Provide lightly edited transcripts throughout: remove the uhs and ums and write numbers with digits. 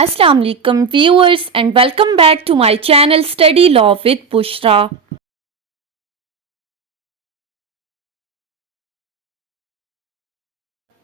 Assalamu alaikum viewers and welcome back to my channel Study Law with Bushra.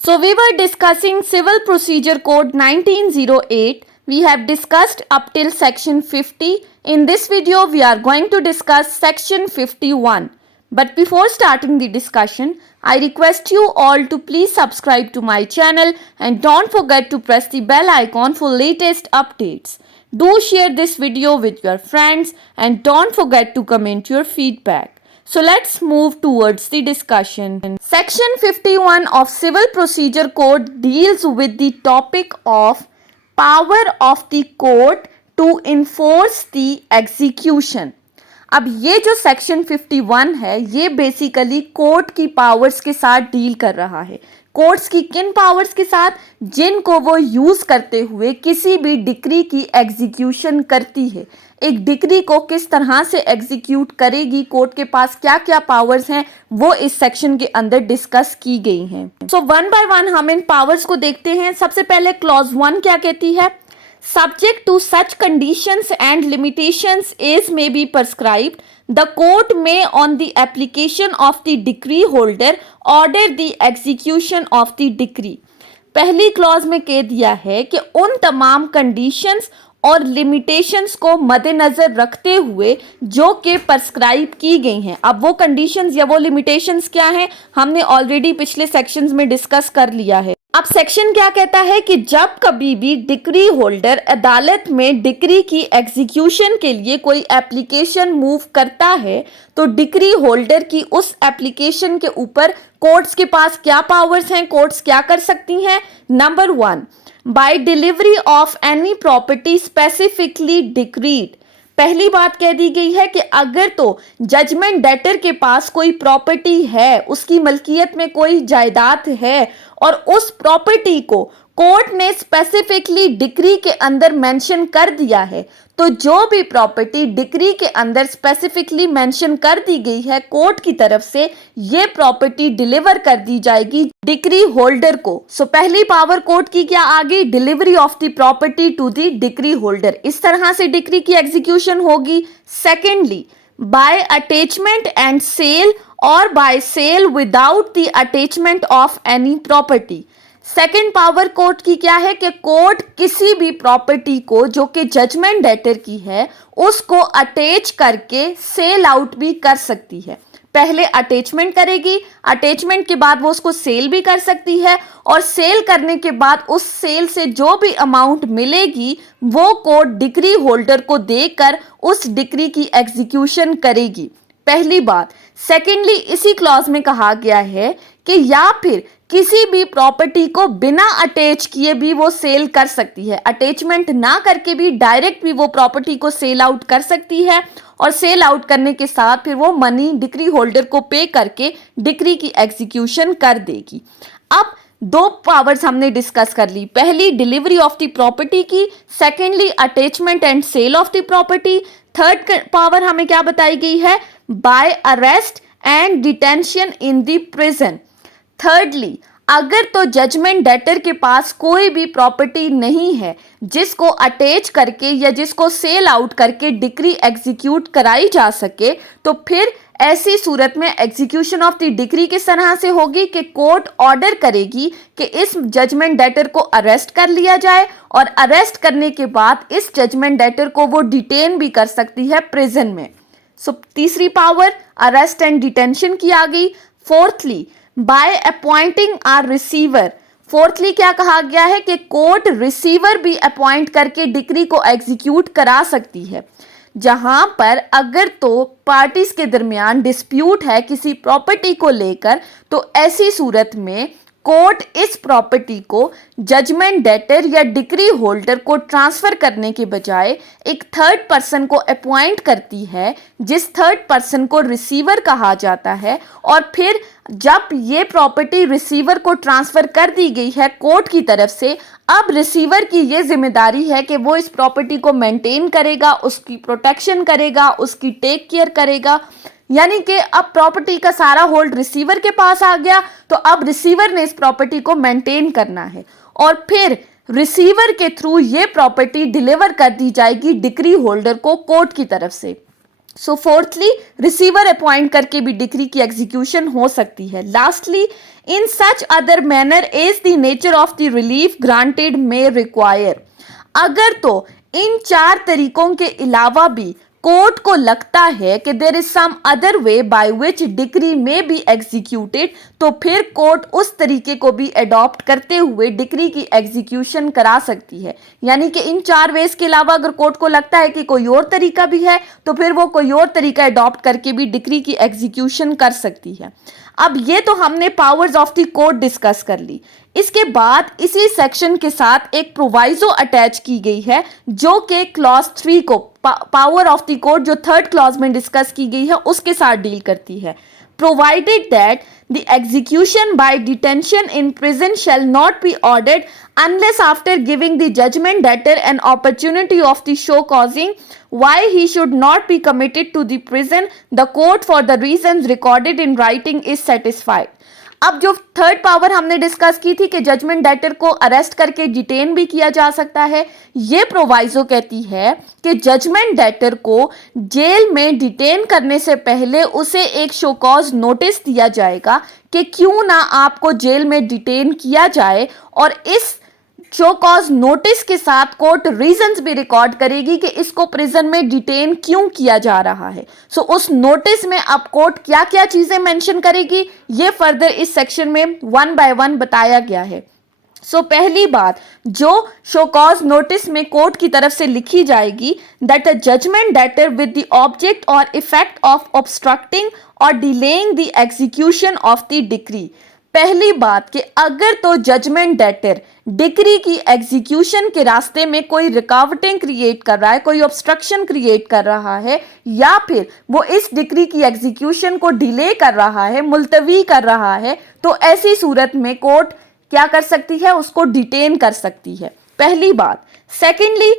So we were discussing Civil Procedure Code 1908. We have discussed up till section 50. In this video we are going to discuss section 51. But before starting the discussion, I request you all to please subscribe to my channel and don't forget to press the bell icon for latest updates. Do share this video with your friends and don't forget to comment your feedback. So let's move towards the discussion. Section 51 of Civil Procedure Code deals with the topic of power of the court to enforce the execution. अब ये जो section 51 है ये basically court की powers के साथ deal कर रहा है. कोर्ट्स की किन पावर्स के साथ, जिनको वो यूज करते हुए किसी भी डिक्री की एग्जीक्यूशन करती है. एक डिक्री को किस तरह से एग्जीक्यूट करेगी, कोर्ट के पास क्या क्या पावर्स हैं, वो इस सेक्शन के अंदर डिस्कस की गई हैं. सो वन बाय वन हम इन पावर्स को देखते हैं. सबसे पहले क्लॉज 1 क्या कहती है? Subject to such conditions and limitations as may be prescribed, the court may on the application of the decree holder order the execution of the decree. पहली क्लॉज में कह दिया है कि उन तमाम कंडीशंस और लिमिटेशंस को मद्देनजर रखते हुए जो कि प्रेस्क्राइब की गई हैं. अब वो कंडीशंस या वो लिमिटेशंस क्या हैं, हमने ऑलरेडी पिछले सेक्शंस में डिस्कस कर लिया है. अब सेक्शन क्या कहता है कि जब कभी भी डिक्री होल्डर अदालत में डिक्री की एग्जीक्यूशन के लिए कोई एप्लीकेशन मूव करता है तो डिक्री होल्डर की उस एप्लीकेशन के ऊपर कोर्ट्स के पास क्या पावर्स हैं, कोर्ट्स क्या कर सकती हैं. Number 1, by delivery of any property specifically decreed. पहली बात कह दी गई है कि अगर तो जजमेंट डेटर के पास कोई प्रॉपर्टी है, उसकी मलकियत में कोई जायदाद है और उस प्रॉपर्टी को कोर्ट ने स्पेसिफिकली डिक्री के अंदर मेंशन कर दिया है, तो जो भी प्रॉपर्टी डिक्री के अंदर स्पेसिफिकली मेंशन कर दी गई है कोर्ट की तरफ से, ये प्रॉपर्टी डिलीवर कर दी जाएगी डिक्री होल्डर को. सो पहली पावर कोर्ट की क्या आ गई? Delivery of the property to the decree holder. इस तरह से डिक्री की एग्जीक्यूशन होगी. Secondly, by attachment and sale और by sale without the attachment of any property. Second power court की क्या है कि कोर्ट किसी भी प्रॉपर्टी को जो कि जजमेंट डेटर की है उसको अटैच करके सेल आउट भी कर सकती है. पहले अटैचमेंट करेगी, अटैचमेंट के बाद वो उसको सेल भी कर सकती है और सेल करने के बाद उस सेल से जो भी अमाउंट मिलेगी वो कोर्ट डिक्री होल्डर को देकर उस डिक्री की एग्जीक्यूशन करेगी. पहली बात. सेकेंडली, इसी क्लॉज में कहा गया है कि या फिर किसी भी प्रॉपर्टी को बिना अटैच किए भी वो सेल कर सकती है. अटैचमेंट ना करके भी डायरेक्ट भी वो प्रॉपर्टी को सेल आउट कर सकती है और सेल आउट करने के साथ फिर वो मनी डिक्री होल्डर को पे करके डिक्री की एग्जीक्यूशन कर देगी. अब दो पावर्स हमने डिस्कस कर ली. पहली डिलीवरी ऑफ द प्रॉपर्टी की, secondly attachment and sale of the property. Third power हमें क्या बताई गई है? By arrest and detention in the prison. Thirdly, अगर तो जजमेंट डेटर के पास कोई भी प्रॉपर्टी नहीं है जिसको अटैच करके या जिसको सेल आउट करके डिक्री एग्जीक्यूट कराई जा सके, तो फिर ऐसी सूरत में एग्जीक्यूशन ऑफ द डिक्री किस तरह से होगी कि कोर्ट ऑर्डर करेगी कि इस जजमेंट डेटर को अरेस्ट कर लिया जाए और अरेस्ट करने के बाद इस जजमेंट डेटर को वो डिटेन भी कर सकती है प्रिजन में. सो तीसरी पावर अरेस्ट एंड डिटेंशन की आ गई. Fourthly, by appointing a receiver. Fourthly क्या कहा गया है कि कोर्ट रिसीवर भी अपॉइंट करके डिक्री को एग्जीक्यूट करा सकती है. जहां पर अगर तो पार्टीज के दरमियान डिस्प्यूट है किसी प्रॉपर्टी को लेकर, तो ऐसी सूरत में कोर्ट इस प्रॉपर्टी को जजमेंट डेटर या डिक्री होल्डर को ट्रांसफर करने के बजाय एक थर्ड पर्सन को अपॉइंट करती है, जिस थर्ड पर्सन को रिसीवर कहा जाता है. और फिर जब ये प्रॉपर्टी रिसीवर को ट्रांसफर कर दी गई है कोर्ट की तरफ से, अब रिसीवर की ये जिम्मेदारी है कि वो इस प्रॉपर्टी को मेंटेन करेगा, उसकी प्रोटेक्शन करेगा, उसकी टेक केयर करेगा. यानी कि अब प्रॉपर्टी का सारा होल्ड रिसीवर के पास आ गया, तो अब रिसीवर ने इस प्रॉपर्टी को मेंटेन करना है. और फिर रिसीवर के थ्रू ये प्रॉपर्टी डिलीवर कर दी जाएगी डिक्री होल्डर को कोर्ट की तरफ से। सो फोर्थली, रिसीवर अपॉइंट करके भी डिक्री की एग्जीक्यूशन हो सकती है। Lastly, in such other manner as the nature of the relief granted may require. अगर तो इन 4 तरीकों के अलावा भी कोर्ट को लगता है कि there is some other way by which decree may be executed, तो फिर कोर्ट उस तरीके को भी अडॉप्ट करते हुए डिक्री की एग्जीक्यूशन करा सकती है। यानी कि इन 4 वेज के अलावा अगर कोर्ट को लगता है कि कोई और तरीका भी है, तो फिर वो कोई और तरीका अडॉप्ट करके भी डिक्री की एग्जीक्यूशन कर सकती है। अब ये तो हमने powers of the court discuss कर ली। इसके बाद इसी सेक्शन के साथ एक प्रोवाइजो अटैच की गई है जो कि क्लॉज 3 को, पावर ऑफ द कोर्ट जो 3rd क्लॉज में डिस्कस की गई है, उसके साथ डील करती है। Provided that the execution by detention in prison shall not be ordered unless after giving the judgment debtor an opportunity of the show causing why he should not be committed to the prison, the court for the reasons recorded in writing is satisfied. अब जो 3rd power हमने discuss की थी कि judgement debtor को arrest करके detain भी किया जा सकता है, ये प्रोवाइजो कहती है कि जजमेंट डेटर को जेल में डिटेन करने से पहले उसे एक शो कॉज नोटिस दिया जाएगा कि क्यों ना आपको जेल में डिटेन किया जाए, और इस शो कॉज नोटिस के साथ कोर्ट रीजंस भी रिकॉर्ड करेगी कि इसको प्रिजन में डिटेन क्यों किया जा रहा है। सो उस नोटिस में अब कोर्ट क्या क्या चीजें मेंशन करेगी, ये फर्दर इस सेक्शन में 1 बाय 1 बताया गया है। सो पहली बात जो शो कॉज नोटिस में कोर्ट की तरफ से लिखी जाएगी, that the judgment debtor with the object और इफेक्ट ऑफ ऑब्स्ट्रक्टिंग और delaying the execution of the decree. पहली बात कि अगर तो जजमेंट डेटर डिक्री की एग्जीक्यूशन के रास्ते में कोई रुकावटें क्रिएट कर रहा है, कोई ऑब्स्ट्रक्शन क्रिएट कर रहा है, या फिर वो इस डिक्री की एग्जीक्यूशन को डिले कर रहा है, मुलतवी कर रहा है, तो ऐसी सूरत में कोर्ट क्या कर सकती है, उसको डिटेन कर सकती है। पहली बात। Secondly,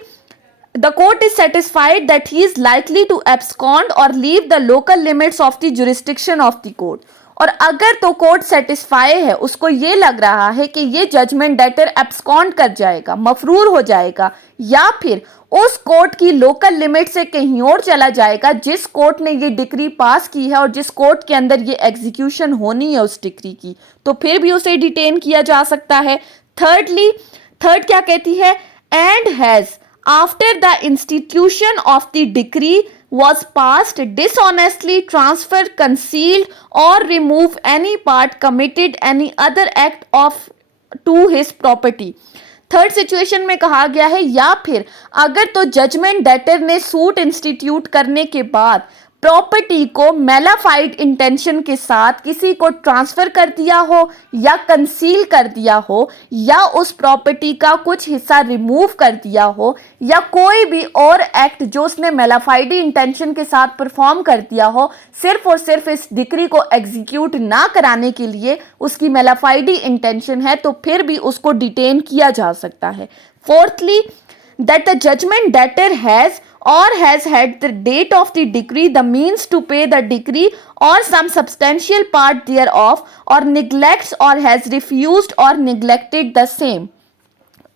the court is satisfied that he is likely to abscond or leave the local limits of the jurisdiction of the court. और अगर तो कोर्ट सेटिस्फाई है, उसको ये लग रहा है कि ये जजमेंट डेटर एब्सकॉन्ड कर जाएगा, मफरूर हो जाएगा, या फिर उस कोर्ट की लोकल लिमिट से कहीं और चला जाएगा जिस कोर्ट ने ये डिक्री पास की है और जिस कोर्ट के अंदर ये एग्जीक्यूशन होनी है उस डिक्री की, तो फिर भी उसे डिटेन किया जा सकता है। थर्ड क्या कहती है, and has after the institution of the decree was passed dishonestly transferred, concealed or remove any part, committed any other act of to his property. Third situation में कहा गया है, या फिर अगर तो जजमेंट डेटर ने सूट इंस्टीट्यूट करने के बाद प्रॉपर्टी को मेलाफाइड इंटेंशन के साथ किसी को ट्रांसफर कर दिया हो या कंसील कर दिया हो, या उस प्रॉपर्टी का कुछ हिस्सा रिमूव कर दिया हो, या कोई भी और एक्ट जो उसने मेलाफाइडी इंटेंशन के साथ परफॉर्म कर दिया हो, सिर्फ और सिर्फ इस डिक्री को एग्जीक्यूट ना कराने के लिए उसकी मेलाफाइडी इंटेंशन है, तो फिर भी उसको डिटेन किया जा सकता है। Fourthly, that the judgment debtor has or has had the date of the decree the means to pay the decree or some substantial part thereof, or neglects or has refused or neglected the same.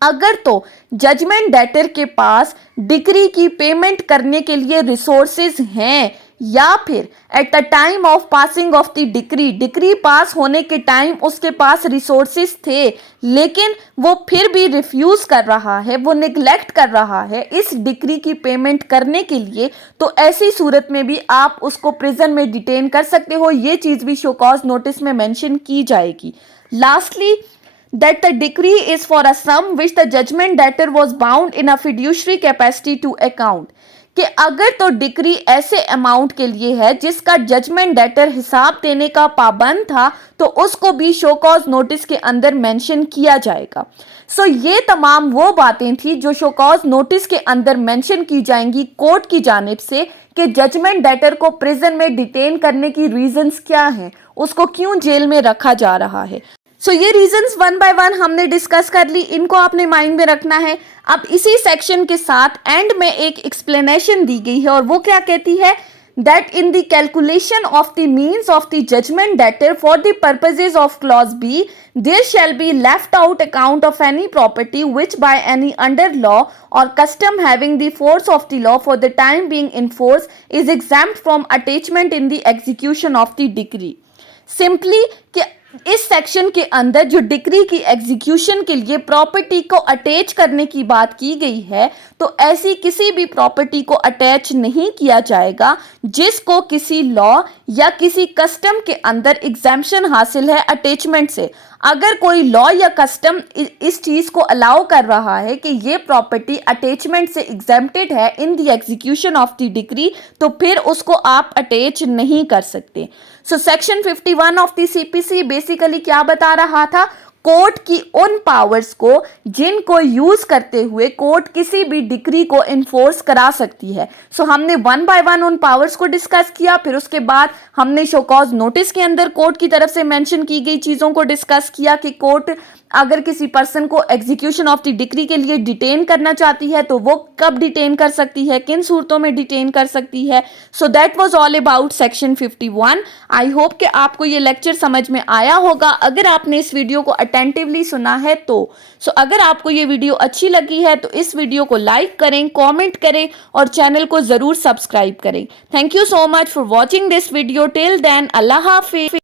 अगर तो judgment debtor के पास decree की payment करने के लिए resources हैं, या फिर at the time of passing of the decree pass होने के टाइम उसके पास रिसोर्सेज थे, लेकिन वो फिर भी रिफ्यूज कर रहा है, वो निगलेक्ट कर रहा है इस डिक्री की पेमेंट करने के लिए, तो ऐसी सूरत में भी आप उसको प्रिजन में डिटेन कर सकते हो। ये चीज़ भी शो कॉज नोटिस में मेंशन की जाएगी। Lastly, that the decree is for a sum which the judgment debtor was bound in a fiduciary capacity to account, कि अगर तो डिक्री ऐसे अमाउंट के लिए है जिसका जजमेंट डेटर हिसाब देने का पाबंद था, तो उसको भी शो कॉज नोटिस के अंदर मेंशन किया जाएगा। सो ये तमाम वो बातें थी जो शो कॉज नोटिस के अंदर मेंशन की जाएंगी कोर्ट की जानिब से कि जजमेंट डेटर को प्रिजन में डिटेन करने की रीजंस क्या हैं, उसको क्यों जेल में रखा जा रहा है। सो ये रीजंस 1 बाय 1 हमने डिस्कस कर ली, इनको आपने माइंड में रखना है। अब इसी सेक्शन के साथ एंड में एक एक्सप्लेनेशन दी गई है, और वो क्या कहती है, that in the calculation of the means of the judgment debtor for the purposes of clause B, there shall be left out account of any property which by any under law or custom having the force of the law for the time being in force is exempt from attachment in the execution of the decree. Simply कि इस section के अंदर जो decree की execution के लिए property को attach करने की बात की गई है, तो ऐसी किसी भी प्रॉपर्टी को अटैच नहीं किया जाएगा जिसको किसी लॉ या किसी कस्टम के अंदर एग्जेम्पशन हासिल है अटैचमेंट से। अगर कोई लॉ या कस्टम इस चीज को अलाउ कर रहा है कि ये प्रॉपर्टी अटैचमेंट से एग्जेम्प्टेड है in the execution of the decree, तो फिर उसको आप अटैच नहीं कर सकते। So section 51 of the CPC basically क्या बता रहा था? कोर्ट की उन पावर्स को जिनको यूज करते हुए कोर्ट किसी भी डिक्री को इन्फोर्स करा सकती है। सो हमने वन बाय वन उन पावर्स को डिस्कस किया, फिर उसके बाद हमने शो कॉज नोटिस के अंदर कोर्ट की तरफ से मेंशन की गई चीजों को डिस्कस किया कि कोर्ट अगर किसी पर्सन को एग्जीक्यूशन ऑफ द डिक्री के लिए डिटेन करना चाहती है तो वो कब डिटेन कर सकती है, किन सूरतों में डिटेन कर सकती है। So that was all about section 51। I hope कि आपको ये लेक्चर समझ में आया होगा अगर आपने इस वीडियो को अटेंटिवली सुना है तो। अगर आपको ये वीडियो अच्छी लगी है तो इस वीडियो को लाइक करें, कॉमेंट करें और चैनल को जरूर सब्सक्राइब करें। Thank you so much for watching this video. Till then, अल्लाह हाफिज।